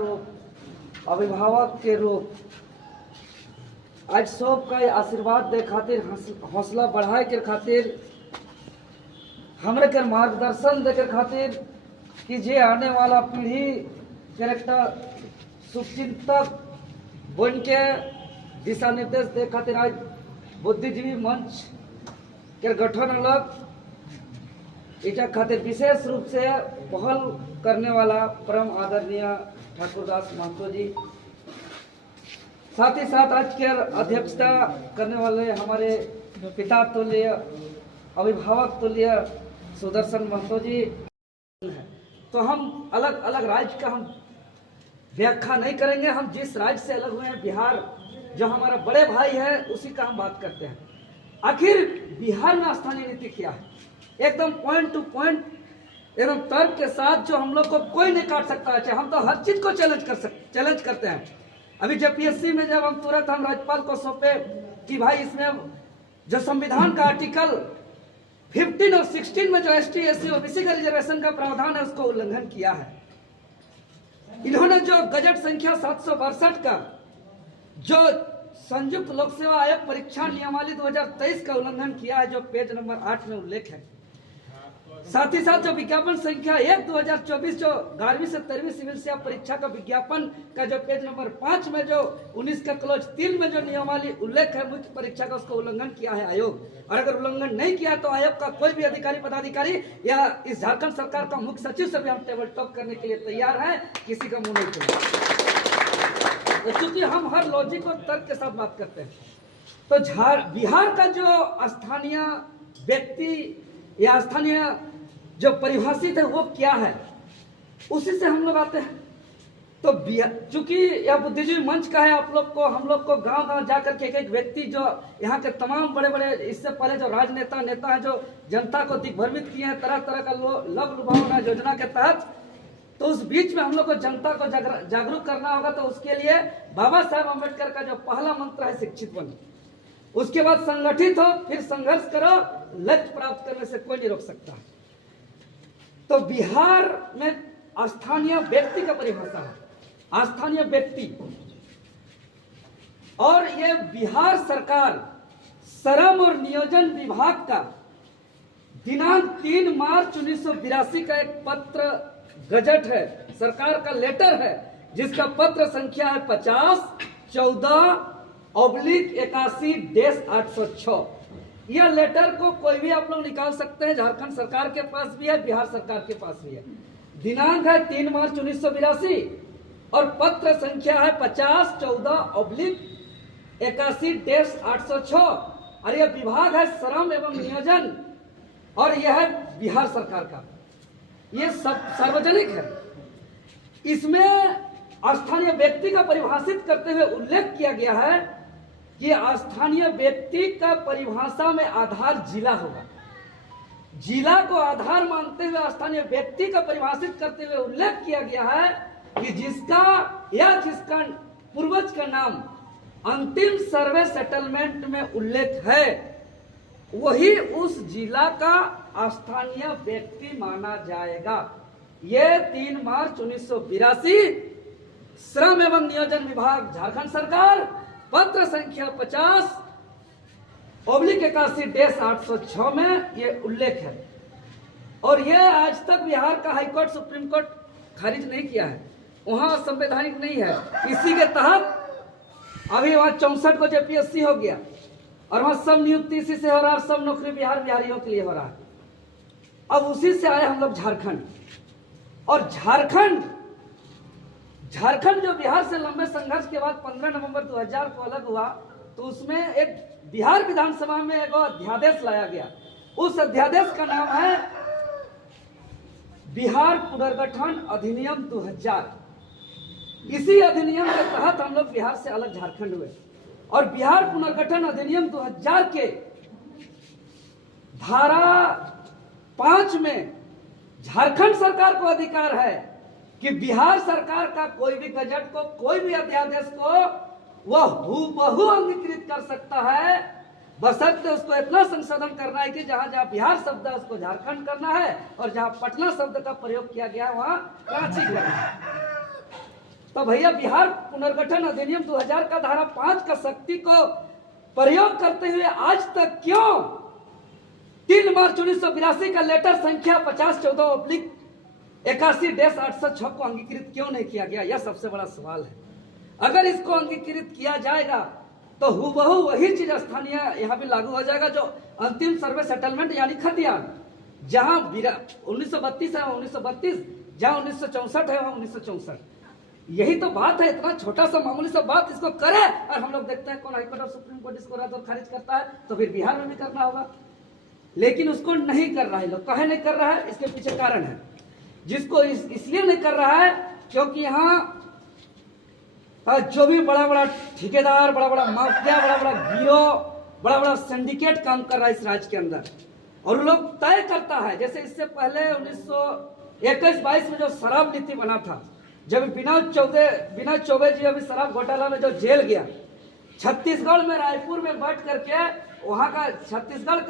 अभिभावक के रूप आज सबका आशीर्वाद दे खातिर, हौसला बढ़ाए के खातिर, हमरे के मार्गदर्शन दे के खातिर कि जे आने वाला पीढ़ी कैरेक्टर शुभचिंतक बन के दिशा निर्देश दे खातिर आज बुद्धिजीवी मंच के गठन अलग इटा खातिर विशेष रूप से पहल करने वाला परम आदरणीय ठाकुरदास महतो जी, साथ ही साथ आज के अध्यक्षता करने वाले हमारे पिता तुल्य अभिभावक तुल्य सुदर्शन महतो जी। तो हम अलग अलग राज्य का हम व्याख्या नहीं करेंगे, हम जिस राज्य से अलग हुए हैं बिहार, जो हमारा बड़े भाई है उसी का हम बात करते हैं। आखिर बिहार में स्थानीय नीति क्या है, एकदम पॉइंट टू पॉइंट एकदम तर्क के साथ, जो हम लोग को कोई नहीं काट सकता है। हम तो हर चीज को चैलेंज करते हैं। अभी जेपीएससी में जब हम तुरंत हम राज्यपाल को सौंपे कि भाई इसमें जो संविधान का आर्टिकल 15 और 16 में जो एसटी एससी ओबीसी का रिजर्वेशन का प्रावधान है उसको उल्लंघन किया है। इन्होंने जो गजट संख्या 762 का जो संयुक्त लोक सेवा आयोग परीक्षा नियमावली 2023 का उल्लंघन किया है, जो पेज नंबर 8 में उल्लेख है। साथ ही साथ जो विज्ञापन संख्या 1/2024 जो 11वीं से 13वीं सिविल सेवा परीक्षा का विज्ञापन का जो पेज नंबर 5 में जो 19 का क्लोज 3 में जो नियमावली उल्लेख है मुख्य परीक्षा का, उसको उल्लंघन किया है आयोग। और अगर उल्लंघन नहीं किया तो आयोग का कोई भी अधिकारी पदाधिकारी या इस झारखंड सरकार का मुख्य सचिव से भी हम टेबल टॉक करने के लिए तैयार है, किसी का मुंह नहीं खोलेंगे। तो चूंकि हम हर लॉजिक और तर्क के साथ बात करते हैं, तो बिहार का जो स्थानीय व्यक्ति या स्थानीय जो परिभाषित है वो क्या है, उसी से हम लोग आते हैं। तो चूंकि यह बुद्धिजीवी मंच का है, आप लोग को हम लोग को गांव गांव जाकर के एक व्यक्ति जो यहाँ के तमाम बड़े बड़े इससे पहले जो राजनेता नेता है जो जनता को दिग्भ्रमित किए हैं तरह तरह का लव लुभावना योजना के तहत, तो उस बीच में हम लोग को जनता को जागरूक करना होगा। तो उसके लिए बाबा साहेब अम्बेडकर का जो पहला मंत्र है शिक्षित बनो, उसके बाद संगठित हो, फिर संघर्ष करो, लक्ष्य प्राप्त करने से कोई नहीं रोक सकता। तो बिहार में स्थानीय व्यक्ति का परिभाषा है, स्थानीय व्यक्ति। और ये बिहार सरकार श्रम और नियोजन विभाग का दिनांक 3 मार्च 1982 का एक पत्र गजट है, सरकार का लेटर है, जिसका पत्र संख्या है 50/14/81/806। यह लेटर को कोई भी आप लोग निकाल सकते हैं, झारखंड सरकार के पास भी है, बिहार सरकार के पास भी है। दिनांक है 3 मार्च 1982 और पत्र संख्या है 50/14/81/806 और यह विभाग है श्रम एवं नियोजन और यह है बिहार सरकार का, ये सब सार्वजनिक है। इसमें स्थानीय व्यक्ति का परिभाषित करते हुए उल्लेख किया गया है कि स्थानीय व्यक्ति का परिभाषा में आधार जिला होगा। जिला को आधार मानते हुए स्थानीय व्यक्ति का परिभाषित करते हुए उल्लेख किया गया है कि जिसका जिसका पूर्वज का नाम अंतिम सर्वे सेटलमेंट में उल्लेख है, वही उस जिला का स्थानीय व्यक्ति माना जाएगा। यह 3 मार्च 1982 श्रम एवं नियोजन विभाग झारखंड सरकार पत्र संख्या 50/81/806 में ये उल्लेख है। और ये आज तक बिहार का हाईकोर्ट सुप्रीम कोर्ट खारिज नहीं किया है, वहां संवैधानिक नहीं है। इसी के तहत अभी वहां 64 को जेपीएससी हो गया और वहां सब नियुक्ति इसी से हो रहा है, सब नौकरी बिहारियों के लिए हो रहा है। अब उसी से आए हम लोग झारखंड, और झारखंड जो बिहार से लंबे संघर्ष के बाद 15 नवंबर 2000 को अलग हुआ, तो उसमें एक बिहार विधानसभा में एक अध्यादेश लाया गया। उस अध्यादेश का नाम है बिहार पुनर्गठन अधिनियम 2000। इसी अधिनियम के तहत हम लोग बिहार से अलग झारखंड हुए और बिहार पुनर्गठन अधिनियम 2000 के धारा 5 में झारखंड सरकार को अधिकार है कि बिहार सरकार का कोई भी गजट को, कोई भी अध्यादेश को वह हूबहू अंगीकृत कर सकता है, बशर्ते उसको इतना संशोधन करना है कि जहां जहां बिहार शब्द है उसको झारखंड करना है और जहां पटना शब्द का प्रयोग किया गया वहां रांची करना है। तो भैया बिहार पुनर्गठन अधिनियम 2000 का धारा 5 का शक्ति को प्रयोग करते हुए आज तक क्यों 3 मार्च 1982 का लेटर संख्या 5014/81-806 को अंगीकृत क्यों नहीं किया गया? यह सबसे बड़ा सवाल है। अगर इसको अंगीकृत किया जाएगा तो हुबहू वही चीज स्थानीय यहाँ भी लागू हो जाएगा, जो अंतिम सर्वे सेटलमेंट यानी खतियान, जहां 1932 है 1932, जहां 1964 है वहां 1964। यही तो बात है, इतना छोटा सा मामूली सा बात इसको करे और हम लोग देखते हैं कौन हाईकोर्ट और सुप्रीम कोर्ट इसको रद्द और खारिज करता है, तो फिर बिहार में भी करना होगा। लेकिन उसको नहीं कर रहा है लोग। कहे नहीं कर रहा है, इसके पीछे कारण है। जिसको इसलिए नहीं कर रहा है क्योंकि यहाँ जो भी बड़ा बड़ा ठेकेदार, बड़ा बड़ा माफिया, बड़ा बड़ा गिरोह, बड़ा बड़ा सिंडिकेट काम कर रहा है इस राज्य के अंदर, और वो लोग तय करता है। जैसे इससे पहले 1921-22 में जो शराब नीति बना था, जब विनोद चौबे जी अभी शराब घोटाला में जो जेल गया, छत्तीसगढ़ में रायपुर में बैठ करके वहां का छत्तीसगढ़ का